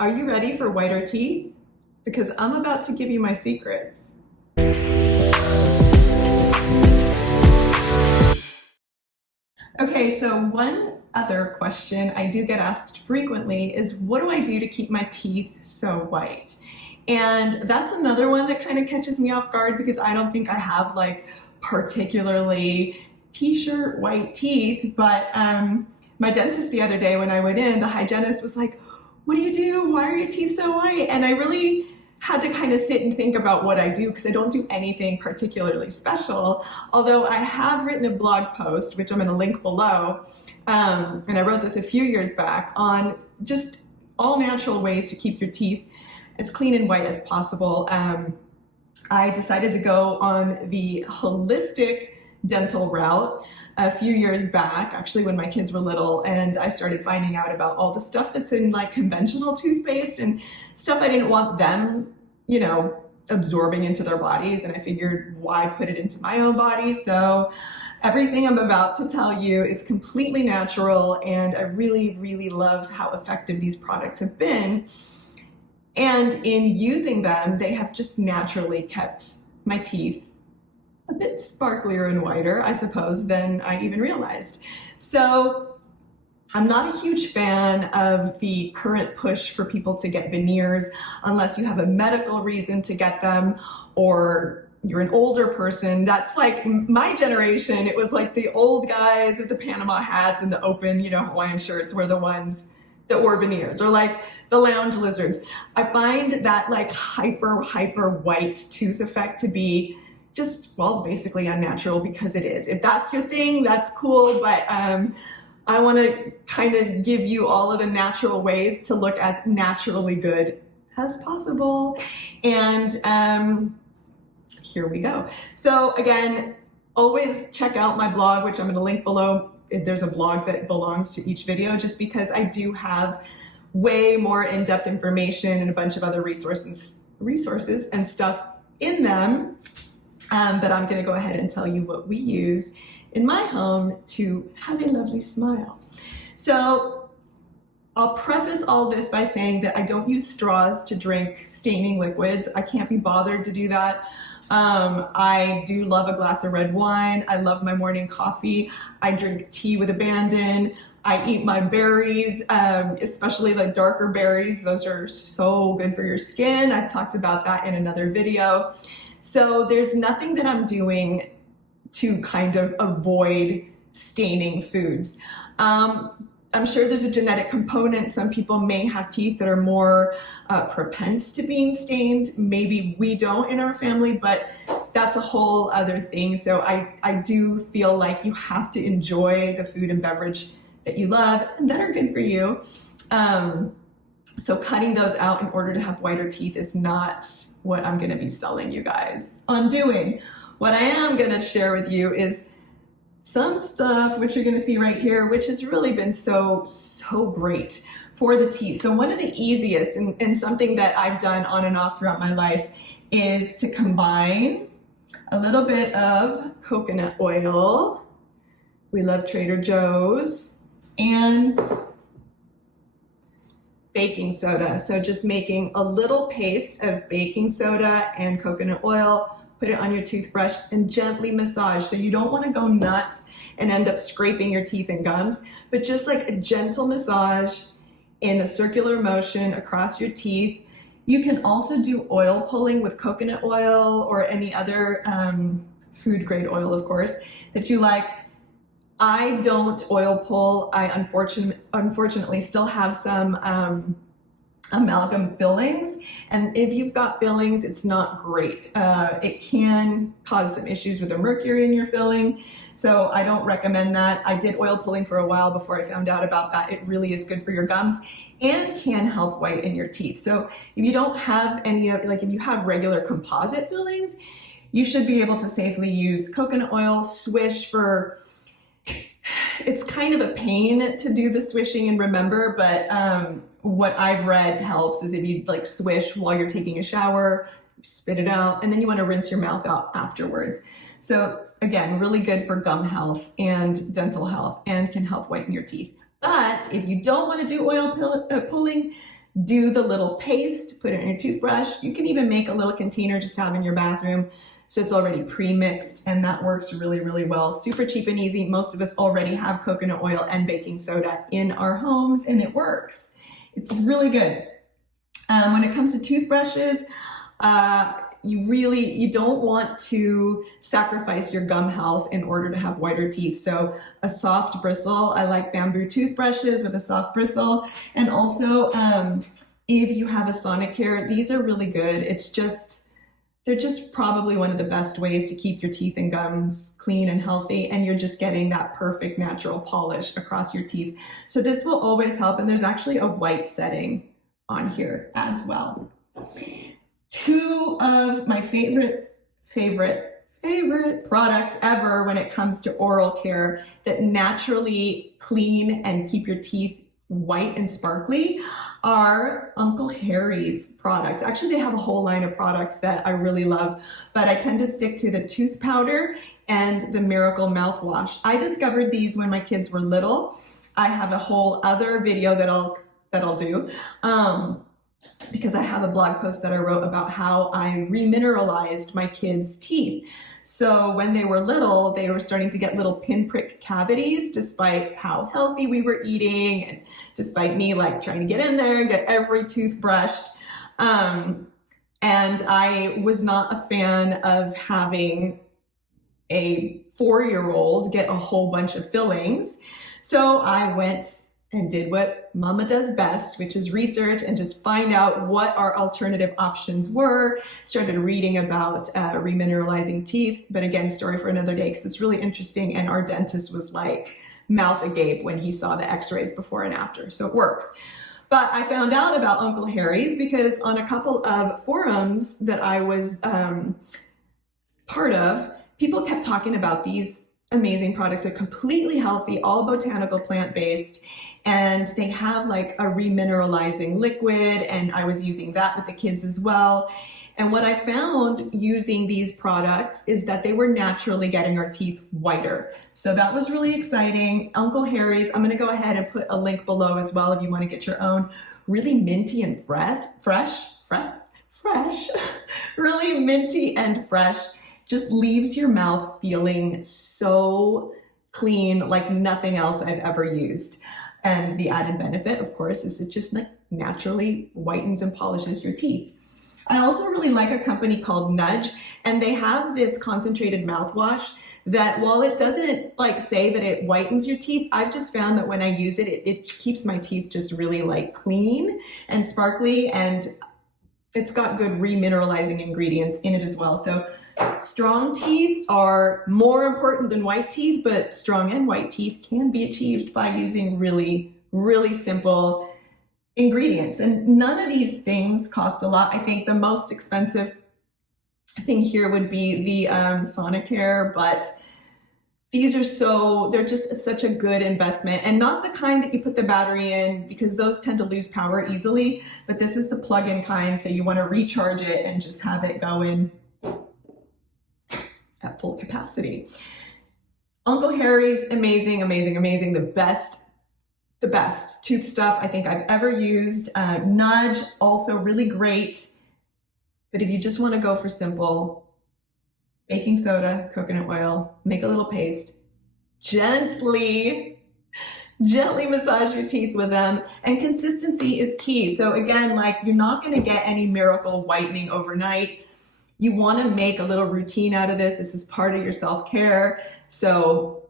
Are you ready for whiter teeth? Because I'm about to give you my secrets. Okay, so one other question I do get asked frequently is, what do I do to keep my teeth so white? And that's another one that kind of catches me off guard because I don't think I have like particularly t-shirt white teeth, but my dentist the other day when I went in, the hygienist was like, what do you do? Why are your teeth so white? And I really had to kind of sit and think about what I do because I don't do anything particularly special, although I have written a blog post, which I'm going to link below, and I wrote this a few years back on just all natural ways to keep your teeth as clean and white as possible. I decided to go on the holistic dental route a few years back, actually when my kids were little, and I started finding out about all the stuff that's in like conventional toothpaste and stuff I didn't want them, absorbing into their bodies, and I figured, why put it into my own body? So everything I'm about to tell you is completely natural, and I really, really love how effective these products have been. And in using them, they have just naturally kept my teeth a bit sparklier and whiter, I suppose, than I even realized. So I'm not a huge fan of the current push for people to get veneers unless you have a medical reason to get them, or you're an older person. That's like my generation. It was like the old guys with the Panama hats and the open, Hawaiian shirts were the ones that wore veneers, or like the lounge lizards. I find that like hyper white tooth effect to be just, well, basically unnatural, because it is. If that's your thing, that's cool, but I want to kind of give you all of the natural ways to look as naturally good as possible. And here we go. So again, always check out my blog, which I'm going to link below. There's a blog that belongs to each video, just because I do have way more in-depth information and a bunch of other resources and stuff in them. But I'm going to go ahead and tell you what we use in my home to have a lovely smile. So I'll preface all this by saying that I don't use straws to drink staining liquids. I can't be bothered to do that. I do love a glass of red wine. I love my morning coffee. I drink tea with abandon. I eat my berries, especially the darker berries. Those are so good for your skin. I've talked about that in another video. So there's nothing that I'm doing to kind of avoid staining foods. I'm sure there's a genetic component. Some people may have teeth that are more propense to being stained. Maybe we don't in our family, but that's a whole other thing. So I do feel like you have to enjoy the food and beverage that you love and that are good for you. So cutting those out in order to have whiter teeth is not what I'm gonna be selling you guys on doing. What I am gonna share with you is some stuff, which you're gonna see right here, which has really been so great for the teeth. So one of the easiest, and something that I've done on and off throughout my life, is to combine a little bit of coconut oil. We love Trader Joe's, and baking soda. So just making a little paste of baking soda and coconut oil, put it on your toothbrush and gently massage. So you don't want to go nuts and end up scraping your teeth and gums, but just like a gentle massage in a circular motion across your teeth. You can also do oil pulling with coconut oil or any other food grade oil, of course, that you like. I don't oil pull. I unfortunately still have some amalgam fillings, and if you've got fillings, it's not great. It can cause some issues with the mercury in your filling, so I don't recommend that. I did oil pulling for a while before I found out about that. It really is good for your gums and can help whiten your teeth. So if you don't have any of, like if you have regular composite fillings, you should be able to safely use coconut oil. Swish for, it's kind of a pain to do the swishing and remember, but what I've read helps is if you like swish while you're taking a shower, spit it out, and then you want to rinse your mouth out afterwards. So again, really good for gum health and dental health, and can help whiten your teeth. But if you don't want to do oil pulling, do the little paste, put it in your toothbrush. You can even make a little container just to have in your bathroom. So it's already pre-mixed, and that works really, really well. Super cheap and easy. Most of us already have coconut oil and baking soda in our homes, and it works. It's really good. When it comes to toothbrushes, you don't want to sacrifice your gum health in order to have whiter teeth. So a soft bristle, I like bamboo toothbrushes with a soft bristle. And also, if you have a Sonicare, these are really good. They're just probably one of the best ways to keep your teeth and gums clean and healthy, and you're just getting that perfect natural polish across your teeth. So this will always help, and there's actually a white setting on here as well. Two of my favorite products ever when it comes to oral care that naturally clean and keep your teeth white and sparkly are Uncle Harry's products. Actually, they have a whole line of products that I really love, but I tend to stick to the tooth powder and the Miracle mouthwash. I discovered these when my kids were little. I have a whole other video that I'll do because I have a blog post that I wrote about how I remineralized my kids' teeth. So when they were little, they were starting to get little pinprick cavities despite how healthy we were eating and despite me like trying to get in there and get every tooth brushed. And I was not a fan of having a 4-year-old get a whole bunch of fillings. So I went and did what mama does best, which is research and just find out what our alternative options were. Started reading about remineralizing teeth, but again, story for another day because it's really interesting. And our dentist was like mouth agape when he saw the x-rays before and after. So it works. But I found out about Uncle Harry's because on a couple of forums that I was part of, people kept talking about these amazing products. They're completely healthy, all botanical plant-based. And they have like a remineralizing liquid, and I was using that with the kids as well. And what I found using these products is that they were naturally getting our teeth whiter. So that was really exciting. Uncle Harry's, I'm gonna go ahead and put a link below as well if you wanna get your own. Really minty and fresh, really minty and fresh. Just leaves your mouth feeling so clean, like nothing else I've ever used. And the added benefit, of course, is it just like naturally whitens and polishes your teeth. I also really like a company called Nudge, and they have this concentrated mouthwash that while it doesn't like say that it whitens your teeth, I've just found that when I use it, it keeps my teeth just really like clean and sparkly, and it's got good remineralizing ingredients in it as well. So strong teeth are more important than white teeth, but strong and white teeth can be achieved by using really, really simple ingredients. And none of these things cost a lot. I think the most expensive thing here would be the Sonicare, but these are they're just such a good investment, and not the kind that you put the battery in because those tend to lose power easily, but this is the plug-in kind. So you want to recharge it and just have it go in at full capacity. Uncle Harry's, amazing, amazing, amazing. The best tooth stuff I think I've ever used. Nudge, also really great. But if you just want to go for simple, baking soda, coconut oil, make a little paste, gently massage your teeth with them, and consistency is key. So again, like you're not going to get any miracle whitening overnight. You want to make a little routine out of this. This is part of your self-care. So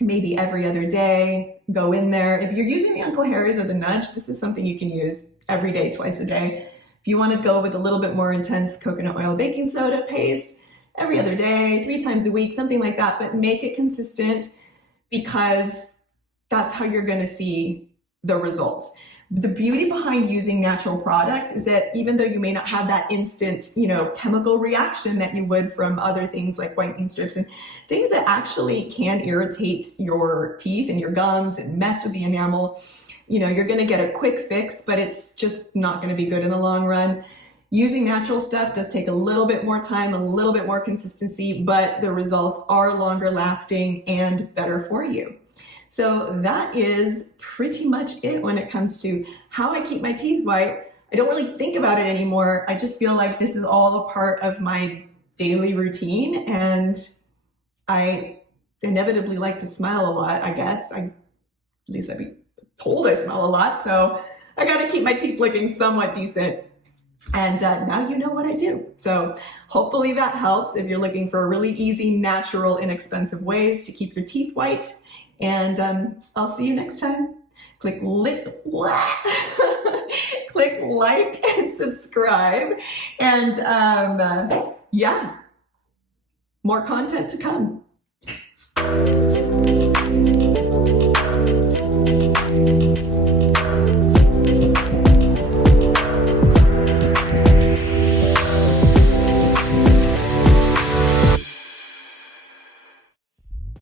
maybe every other day, go in there. If you're using the Uncle Harry's or the Nudge, this is something you can use every day, twice a day. If you want to go with a little bit more intense coconut oil baking soda paste, every other day, 3 times a week, something like that, but make it consistent because that's how you're going to see the results. The beauty behind using natural products is that even though you may not have that instant, chemical reaction that you would from other things like whitening strips and things that actually can irritate your teeth and your gums and mess with the enamel, you're going to get a quick fix, but it's just not going to be good in the long run. Using natural stuff does take a little bit more time, a little bit more consistency, but the results are longer lasting and better for you. So that is pretty much it when it comes to how I keep my teeth white. I don't really think about it anymore. I just feel like this is all a part of my daily routine, and I inevitably like to smile a lot, I guess. At least I'd be told I smile a lot, so I got to keep my teeth looking somewhat decent. And now you know what I do. So hopefully that helps if you're looking for really easy, natural, inexpensive ways to keep your teeth white. And I'll see you next time. Click click like and subscribe. And yeah, more content to come.